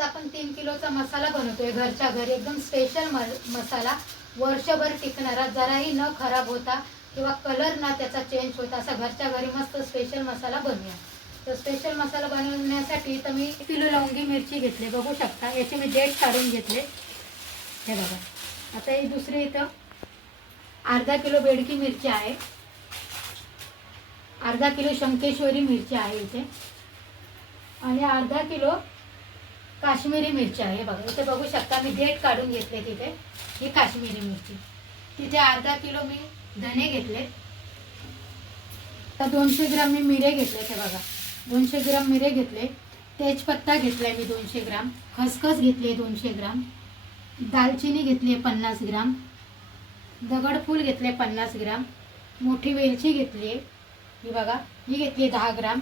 आज आपण तीन किलोचा मसाला बनवतोय घरच्या घरी एकदम स्पेशल मसाला. वर्षभर टिकणारा जराही न खराब होता किंवा कलर ना त्याचा चेंज होता असा घरच्या घरी मस्त स्पेशल मसाला बनवूया. तर स्पेशल मसाला बनवण्यासाठी तर मी किलो लवंगी मिरची घेतली. बघू शकता याचे मी डेट काढून घेतले. हे बघा. आता ही दुसरी इथं अर्धा किलो बेडकी मिरची आहे. अर्धा किलो शंकेश्वरी मिरची आहे इथे. आणि अर्धा किलो काश्मीरी मिरची आहे बघा. इथे बघू शकता मी देठ काढून घेतले तिथे ही काश्मीरी मिरची. तिथे अर्धा किलो मी धने घेतले. तर दोनशे ग्राम मी मिरे घेतले ते बघा. दोनशे ग्राम मिरे घेतले. तेजपत्ता घेतलाय मी दोनशे ग्राम. खसखस घेतली दोनशे ग्राम. दालचिनी घेतली आहे पन्नास ग्राम. दगडफूल घेतले पन्नास ग्राम. मोठी वेलची घेतली आहे ही बघा. ही घेतली आहे दहा ग्राम.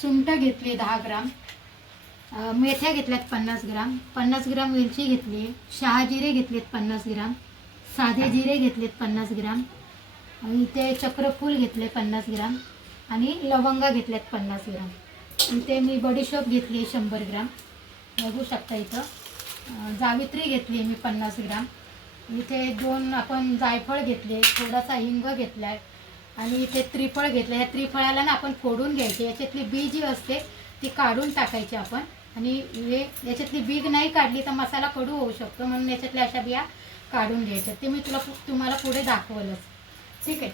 सुंठ घेतली आहे दहा ग्राम. मेथ्या घेतल्यात पन्नास ग्राम. पन्नास ग्राम वेलची घेतली. आहे शहाजिरे घेतलेत पन्नास ग्राम. साधे जिरे घेतलेत पन्नास ग्राम. आणि इथे चक्रफूल घेतले पन्नास ग्राम. आणि लवंगा घेतल्यात पन्नास ग्राम. इथे मी बडीशोप घेतली आहे शंभर ग्राम. बघू शकता इथं. जावित्री घेतली आहे मी पन्नास ग्राम. इथे दोन आपण जायफळ घेतले थोडासा हिंग घेतला आहे आणि इथे त्रिफळ घेतलं. ह्या त्रिफळाला ना आपण फोडून घ्यायची. याच्यातली बी जी असते ती काढून टाकायची आपण. आणि हे याच्यातली बीग नाही काढली तर मसाला कडू होऊ शकतो म्हणून याच्यातल्या अशा बिया काढून घ्यायच्या. ते मी तुला तुम्हाला पुढे दाखवलंच. ठीक आहे?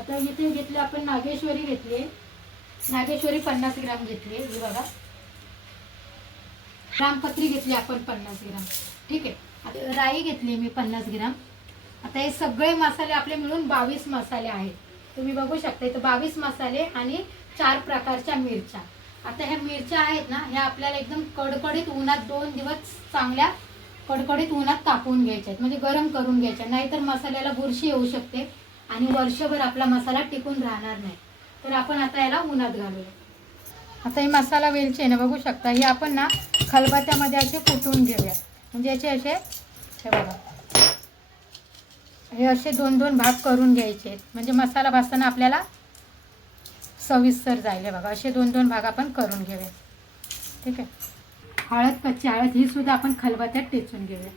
आता इथे घेतले आपण नागेश्वरी घेतली नागेश्वरी पन्नास ग्राम घेतली ही बघा. रामपत्री घेतली आपण पन्नास ग्राम. ठीक आहे? राई घेतली मी पन्नास ग्राम. आता हे सगळे मसाले आपले मिळून बावीस मसाले आहेत. तुम्ही बघू शकता इथं बावीस मसाले आणि चार प्रकारच्या मिरच्या. आता ह्या मिरच्या आहेत ना ह्या आपल्याला एकदम कडकडीत उन्हात दोन दिवस चांगल्या कडकडीत उन्हात तापवून घ्यायच्या आहेत म्हणजे गरम करून घ्यायच्या. नाहीतर मसाल्याला बुरशी येऊ शकते आणि वर्षभर आपला मसाला टिकून राहणार नाही. तर आपण आता याला उन्हात घालूया. आता ही मसाला वेलची आहे ना बघू शकता. ही आपण ना खलबात्यामध्ये असे कुटून घेऊया. म्हणजे याचे असे हे बघा. हे असे दोन दोन भाग करून घ्यायचे. आहेत म्हणजे मसाला भाजताना आपल्याला सविस्तर जाईल हे बघा. असे दोन दोन भाग आपण करून घेऊया. ठीक आहे? हळद कच्ची हळद ही सुद्धा आपण खलबत्यात टेचून घेऊया.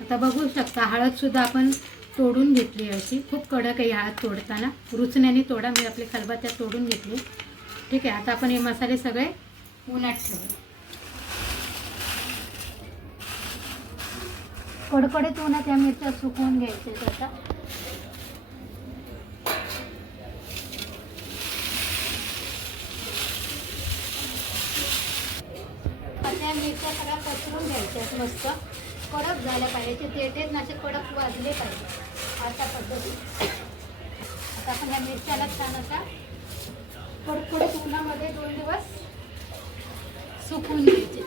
आता बघू शकता हळद सुद्धा आपण तोडून घेतली अशी. खूप कडक आहे हळद तोडताना. रुचण्याने तोडा मी आपले खलबत्यात तोडून घेतली. ठीक आहे? आता आपण हे मसाले सगळे उन्हात ठेवू कडकडीत उन्हात या मिरच्या सुकवून घ्यायचे त्याचा आता या मिरच्या पसरून घ्यायच्या मस्त. कडक झाल्या पाहिजे. ते तेच ना असे कडक वाजले पाहिजे. अशा पद्धतीने. आता आपण या मिरच्याला छान असा कडकडीत उन्हामध्ये दोन दिवस सुकून घ्यायचे.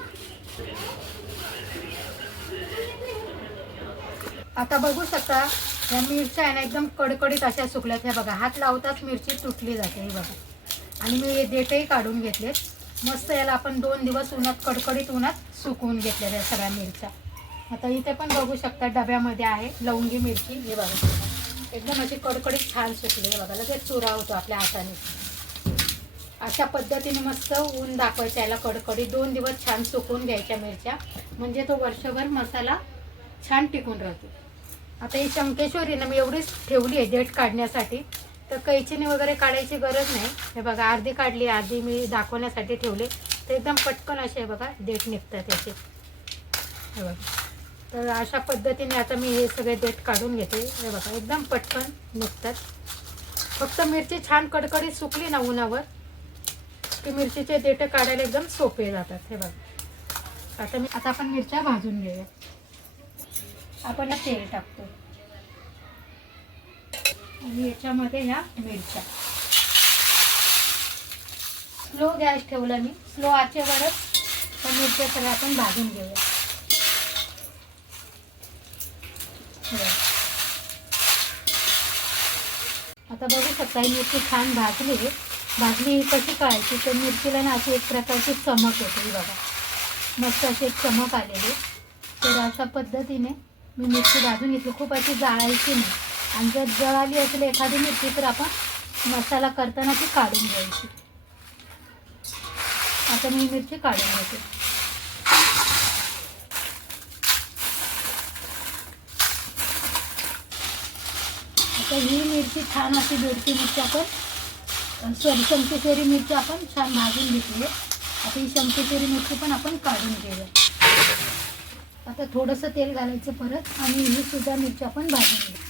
आता बघू शकता ह्या मिरच्या आहे ना एकदम कडकडीत अशा सुकल्यात. ह्या बघा हात लावताच मिरची तुटली जाते हे बघा. आणि मी हे देठही काढून घेतलेत. मस्त याला आपण दोन दिवस उन्हात कडकडीत उन्हात सुकवून घेतलेल्या सगळ्या मिरच्या. आता इथे पण बघू शकता डब्यामध्ये आहे लवंगी मिरची. हे बघा. एकदम अशी कडकडीत छान सुकली. हे बघा लगेच चुरा होतो आपल्या हाताने. अशा पद्धतीने मस्त ऊन दाखवायचं याला कडकडीत. दोन दिवस छान सुकवून घ्यायच्या मिरच्या. म्हणजे तो वर्षभर मसाला छान टिकून राहतो. आता ही शंकेश्वरीनं मी एवढीच ठेवली आहे डेट काढण्यासाठी. तर कैचीने वगैरे काढायची गरज नाही. हे बघा अर्धी काढली अर्धी मी दाखवण्यासाठी ठेवले. तर एकदम पटकन असे बघा देठ निघतात त्याचे हे बघा. तर अशा पद्धतीने आता मी हे सगळे डेट काढून घेते. हे बघा एकदम पटकन निघतात. फक्त मिरची छान कडकडीत सुकली ना उन्हावर की मिरचीचे देठ काढायला एकदम सोपे जातात. हे बघा. आता मी आता आपण मिरच्या भाजून घेऊया. आपण तेल टाकतो. आणि याच्यामध्ये ह्या मिरच्या. स्लो गॅस ठेवला मी. स्लो आचेवरच त्या मिरच्या सगळ्या आपण भाजून घेऊया. आता बघू शकता ही मिरची छान भाजली भाजली ही कशी कळायची तर मिरचीला ना अशी एक प्रकारची चमक येते बघा. मस्त अशी एक चमक आलेली तर अशा पद्धतीने मी मिरची भाजून घेतली. खूप अशी जाळायची नाही. आणि जर जळाली असेल एखादी मिरची तर आपण मसाला करताना ती काढून घ्यायची. आता मी मिरची काढून घेते. आता ही मिरची छान अशी बेडकी मिरची आपण सॉरी शंकेश्वरी मिरची आपण छान भाजून घेतली आता ही शंकेश्वरी मिरची पण आपण काढून घेऊया. आता थोडंसं तेल घालायचं परत आणि ही सुद्धा मिरची आपण भाजून घेऊ.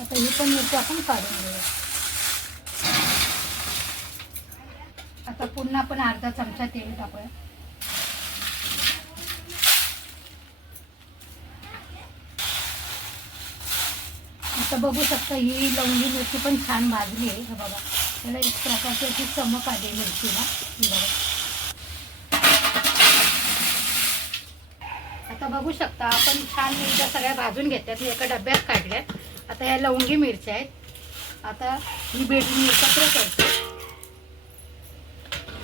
आता ही पण मिरची आपण काढून घेऊया आता पुन्हा आपण अर्धा चमचा तेल टाकूया. आता बघू शकता ही लवंगी मिरची पण छान भाजली आहे. बघा त्याला एक प्रकारची अशी चमक आली मिरचीला. बघा. आता बघू शकता आपण छान मिरच्या सगळ्या भाजून घेतल्यात. मी एका डब्यात काढल्यात. आता या लवंगी मिरच्या आहेत. आता ही बेडगी एकत्र करते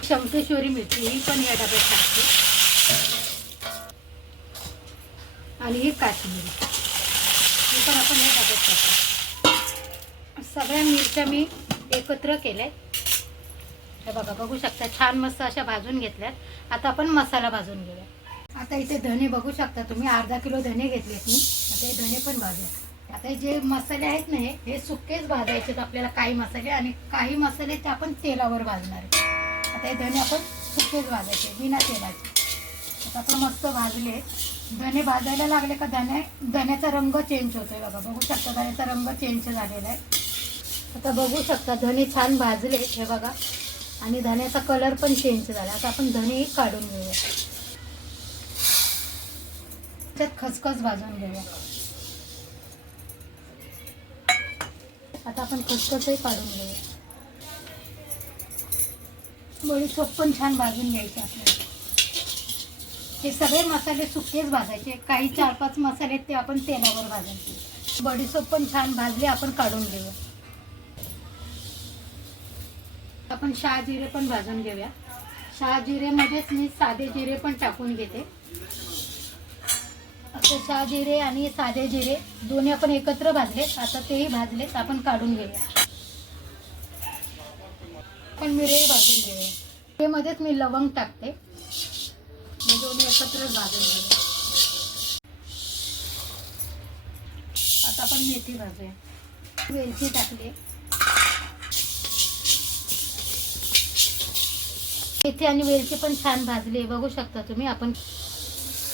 शंकेश्वरी मिरची ही पण या डब्यात टाकते. आणि ही काश्मीरी. ही पण आपण या डब्यात टाकतो सगळ्या मिरच्या मी एकत्र केल्या हे बघा बघू शकता छान मस्त अशा भाजून घेतल्यात. आता आपण मसाला भाजून घेऊया. आता इथे धने बघू शकता तुम्ही अर्धा किलो धने घेतलेत मी. आता हे धने पण भाजूया. आता हे जे मसाले आहेत ना हे सुकेच भाजायचे आपल्याला काही मसाले आणि काही मसाले ते आपण तेलावर भाजणार आहे. आता हे धने आपण सुकेच भाजायचे बिना तेलाचे. आता आपण मस्त भाजले धने भाजायला लागले का धणे धण्याचा रंग चेंज होतोय बघा. बघू शकता धण्याचा रंग चेंज झालेला आहे. आता बघू शकता धने छान भाजले हे बघा. आणि धण्याचा कलर पण चेंज झाला. आता आपण धनेही काढून घेऊया. त्यात खसखस भाजून घेऊया. आता आपण खसखसही काढून घेऊया. बडीशोप पण छान भाजून घ्यायचे आपल्याला. हे सगळे मसाले सुकेच भाजायचे. काही चार पाच मसाले आहेत ते आपण तेलावर भाजायचे. बडीशोप पण छान भाजले आपण काढून घेऊया. आपण शहाजिरे पण भाजून घेऊया. शहाजिरेमध्येच मी साधे जिरे पण टाकून घेते. असे शहाजिरे आणि साधे जिरे दोन्ही आपण एकत्र भाजलेत आता तेही भाजलेत आपण काढून घेऊया. पण मिरे भाजून घेऊया. ते मध्येच मी लवंग टाकते. हे दोन्ही एकत्रच भाजून घेऊया. आता आपण मेथी भाजूया. वेलची टाकली. मेथी आणि वेलची पण छान भाजली. आहे बघू शकता तुम्ही आपण.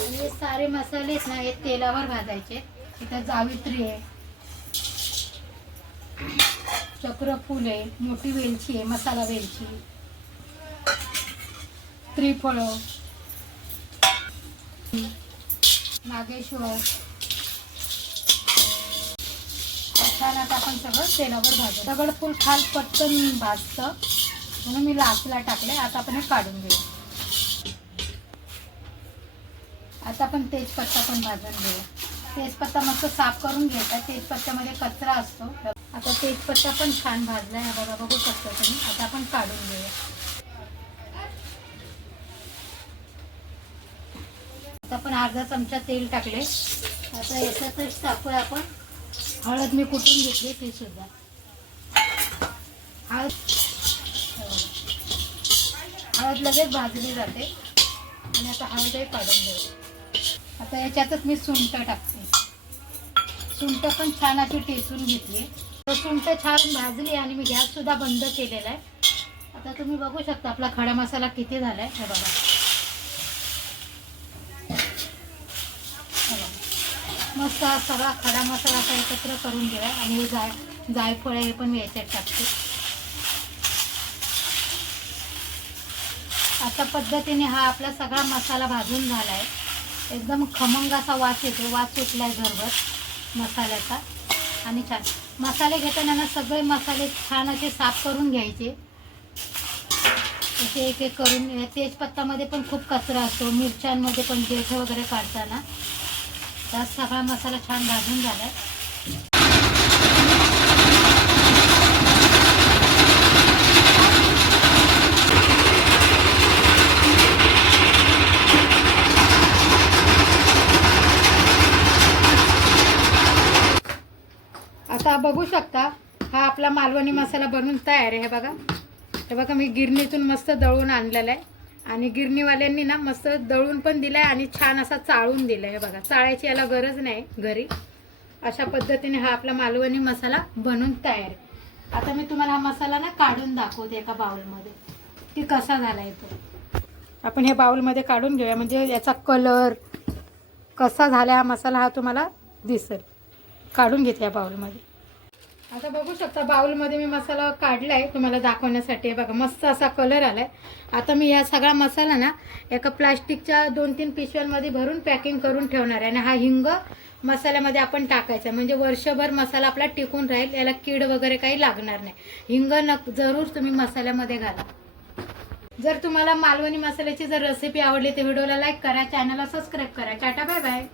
आणि हे सारे मसाले आहेत ना हे तेलावर भाजायचे. इथं जावित्री आहे. चक्रफूल आहे मोठी वेलची आहे मसाला वेलची. त्रिफळं. नागेश्वर. छान आता आपण सगळं तेलावर भाजू. सगळं फूल खाल पटकन भाजतं. म्हणून मी लास्टला टाकले आता आपण हे काढून घेऊ. आता आपण तेजपत्ता पण भाजून घेऊ तेजपत्ता मस्त साफ करून घ्यायचा. तेजपत्त्यामध्ये कचरा असतो. आता तेजपत्ता पण छान भाजला आहे. बघा बघू शकता तुम्ही. आता आपण काढून घेऊया. आता आपण अर्धा चमचा तेल टाकले आता याच्यातच टाकूया आपण. हळद मी कुटून घेतली ती सुद्धा. हळद हळद लगेच भाजली जाते. आणि आता हळदही काढून घेऊ आता याच्यातच मी सुंठ टाकते. सुंठ पण छान अशी टेसून घेतली. तर सुंठ छान भाजली आणि मी गॅस सुद्धा बंद केलेला आहे. आता तुम्ही बघू शकता आपला खडा मसाला किती झालाय. हे बघा. हे बघा. मस्त सगळा खडा मसाला असा एकत्र करून घेऊया आणि हे जाय जायफळ हे पण मी याच्यात टाकते. अशा पद्धतीने हा आपला सगळा मसाला भाजून झाला आहे एकदम खमंग असा वास येतो वास सुटला आहे घरभर मसाल्याचा. आणि छान. मसाले घेताना ना सगळे मसाले छान असे साफ करून घ्यायचे. असे एक एक करून तेजपत्तामध्ये पण खूप कचरा असतो मिरच्यांमध्ये पण देठ वगैरे काढताना. त्यात सगळा मसाला छान भाजून झाला आहे आता बघू शकता हा आपला मालवणी मसाला बनून तयार आहे हे बघा. हे बघा मी गिरणीतून मस्त दळून आणलेला आहे. आणि गिरणीवाल्यांनी ना मस्त दळून पण दिलाय आणि छान असा चाळून दिलाय हे बघा. चाळायची याला गरज नाही घरी. अशा पद्धतीने हा आपला मालवणी मसाला बनून तयार आहे. आता मी तुम्हाला हा मसाला ना काढून दाखवते एका बाउलमध्ये. की कसा झाला आहे तो. आपण हे बाउलमध्ये काढून घेऊया म्हणजे याचा कलर कसा झाला हा मसाला हा तुम्हाला दिसेल. काढून घेते या बाउलमध्ये. आता बघू शकता बाउलमध्ये मी मसाला काढला आहे तुम्हाला दाखवण्यासाठी. हे बघा मस्त असा कलर आलाय. आता मी या सगळा मसाला ना एका प्लास्टिकच्या दोन तीन पिशव्यांमध्ये भरून पॅकिंग करून ठेवणार आहे. आणि हा हिंग मसाल्यामध्ये आपण टाकायचा म्हणजे वर्षभर मसाला आपला टिकून राहील याला कीड वगैरे काही लागणार नाही. हिंग न जरूर तुम्ही मसाल्यामध्ये घाला. जर तुम्हाला मालवणी मसाल्याची जर रेसिपी आवडली तर व्हिडिओला लाईक करा चॅनलला सबस्क्राईब करा. Tata bye bye